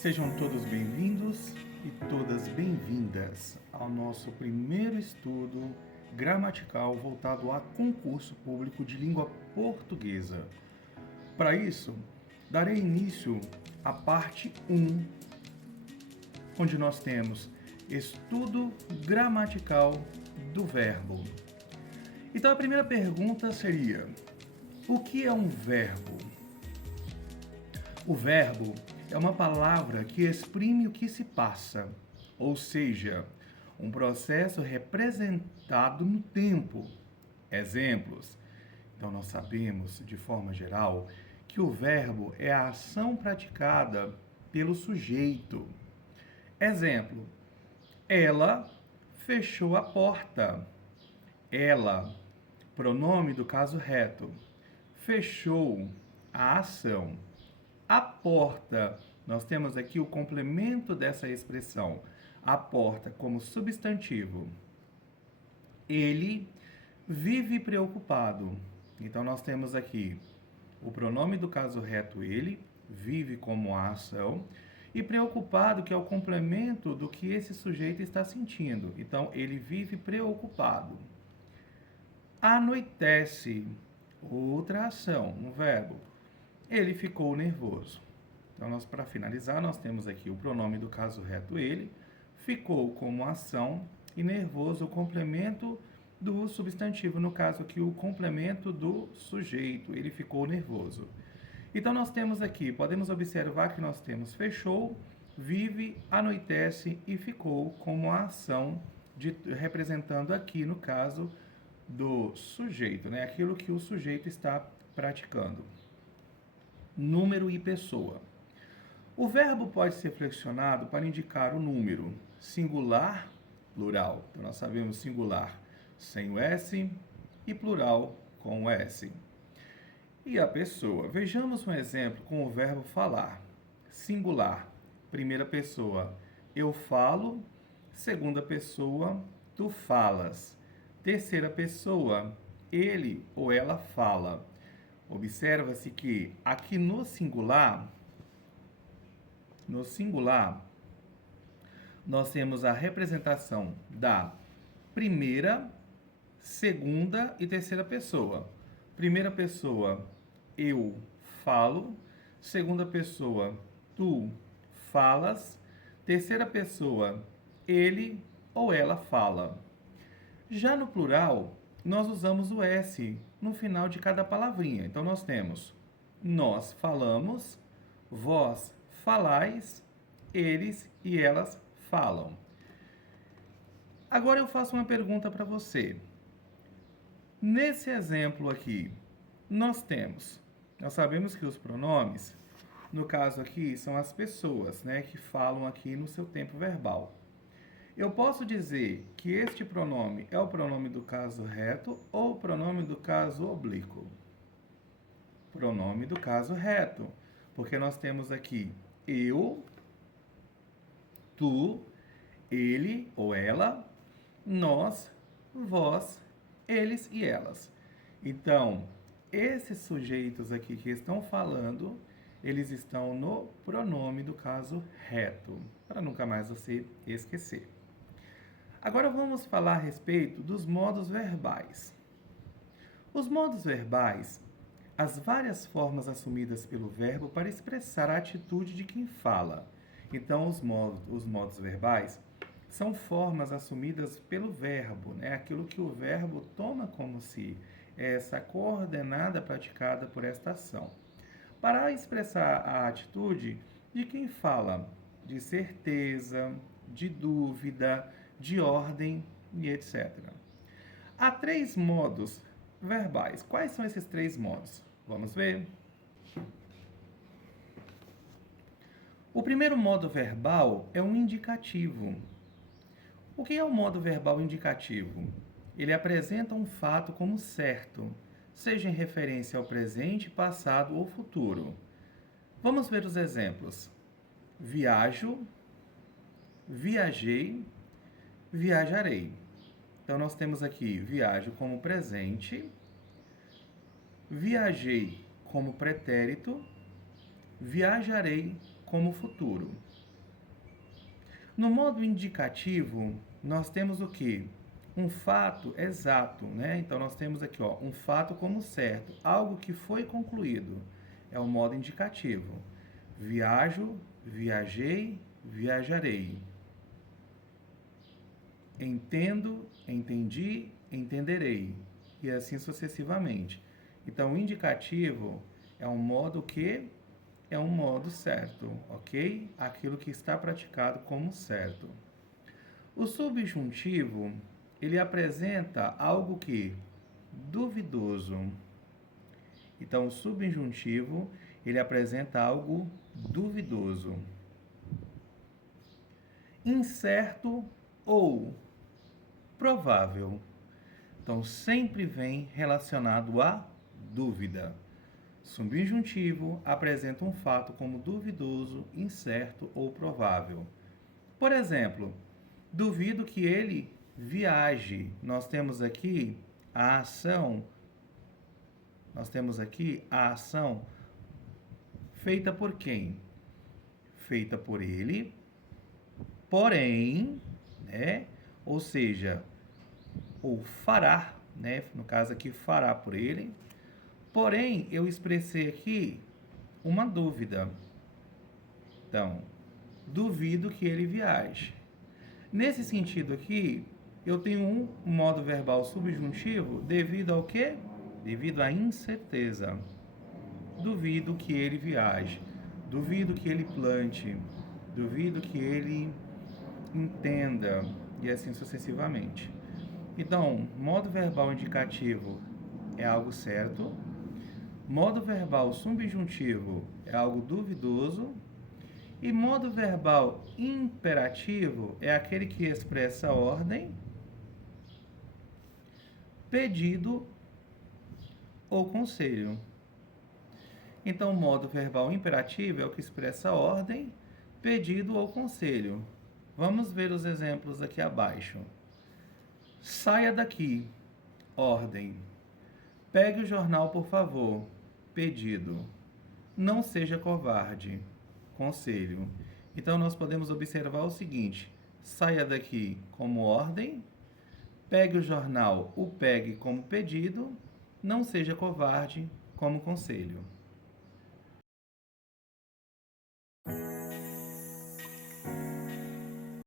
Sejam todos bem-vindos e todas bem-vindas ao nosso primeiro estudo gramatical voltado a concurso público de língua portuguesa. Para isso, darei início à parte 1, onde nós temos estudo gramatical do verbo. Então a primeira pergunta seria: o que é um verbo? O verbo é uma palavra que exprime o que se passa, ou seja, um processo representado no tempo. Exemplos. Então nós sabemos, de forma geral, que o verbo é a ação praticada pelo sujeito. Exemplo: ela fechou a porta. Ela, pronome do caso reto, fechou a ação. A porta, nós temos aqui o complemento dessa expressão, a porta como substantivo. Ele vive preocupado. Então nós temos aqui o pronome do caso reto ele, vive como a ação, e preocupado, que é o complemento do que esse sujeito está sentindo. Então ele vive preocupado. Anoitece, outra ação, um verbo. Ele ficou nervoso. Então, para finalizar, nós temos aqui o pronome do caso reto ele, ficou como ação, e nervoso o complemento do substantivo, no caso aqui o complemento do sujeito, ele ficou nervoso. Então nós temos aqui, podemos observar que nós temos fechou, vive, anoitece e ficou como a ação, representando aqui no caso do sujeito, né? Aquilo que o sujeito está praticando. Número e pessoa. O verbo pode ser flexionado para indicar o número, singular, plural. Então, nós sabemos singular sem o S e plural com o S. E a pessoa. Vejamos um exemplo com o verbo falar. Singular, primeira pessoa, eu falo. Segunda pessoa, tu falas. Terceira pessoa, ele ou ela fala. Observa-se que aqui no singular, nós temos a representação da primeira, segunda e terceira pessoa. Primeira pessoa, eu falo. Segunda pessoa, tu falas. Terceira pessoa, ele ou ela fala. Já no plural, nós usamos o S no final de cada palavrinha. Então, nós temos nós falamos, vós falais, eles e elas falam. Agora eu faço uma pergunta para você. Nesse exemplo aqui, nós sabemos que os pronomes, no caso aqui, são as pessoas, né, que falam aqui no seu tempo verbal. Eu posso dizer que este pronome é o pronome do caso reto ou o pronome do caso oblíquo? Pronome do caso reto, porque nós temos aqui eu, tu, ele ou ela, nós, vós, eles e elas. Então, esses sujeitos aqui que estão falando, eles estão no pronome do caso reto, para nunca mais você esquecer. Agora vamos falar a respeito dos modos verbais. Os modos verbais, as várias formas assumidas pelo verbo para expressar a atitude de quem fala. Então, os modos verbais são formas assumidas pelo verbo, né? Aquilo que o verbo toma como si, essa coordenada praticada por esta ação. Para expressar a atitude de quem fala, de certeza, de dúvida, de ordem e etc. Há 3 modos verbais. Quais são esses 3 modos? Vamos ver? O primeiro modo verbal é um indicativo. O que é o modo verbal indicativo? Ele apresenta um fato como certo, seja em referência ao presente, passado ou futuro. Vamos ver os exemplos. Viajo, viajei, viajarei. Então, nós temos aqui viajo como presente, viajei como pretérito, viajarei como futuro. No modo indicativo, nós temos o quê? Um fato exato, né? Então, nós temos aqui, ó, um fato como certo, algo que foi concluído. É o modo indicativo. Viajo, viajei, viajarei. Entendo, entendi, entenderei. E assim sucessivamente. Então, o indicativo é um modo que é um modo certo, ok? Aquilo que está praticado como certo. O subjuntivo, ele apresenta algo que duvidoso. Então, o subjuntivo, ele apresenta algo duvidoso. Incerto ou provável. Então, sempre vem relacionado à dúvida. Subjuntivo apresenta um fato como duvidoso, incerto ou provável. Por exemplo, duvido que ele viaje. Nós temos aqui a ação. Nós temos aqui a ação feita por quem? Feita por ele, porém, né? Ou seja, ou fará, né? No caso aqui, fará por ele. Porém, eu expressei aqui uma dúvida. Então, duvido que ele viaje. Nesse sentido aqui, eu tenho um modo verbal subjuntivo devido ao quê? Devido à incerteza. Duvido que ele viaje. Duvido que ele plante. Duvido que ele entenda. E assim sucessivamente. Então, modo verbal indicativo é algo certo. Modo verbal subjuntivo é algo duvidoso. E modo verbal imperativo é aquele que expressa ordem, pedido ou conselho. Então, modo verbal imperativo é o que expressa ordem, pedido ou conselho. Vamos ver os exemplos aqui abaixo. Saia daqui, ordem. Pegue o jornal, por favor, pedido. Não seja covarde, conselho. Então, nós podemos observar o seguinte: saia daqui como ordem, pegue o jornal, o pegue como pedido, não seja covarde como conselho.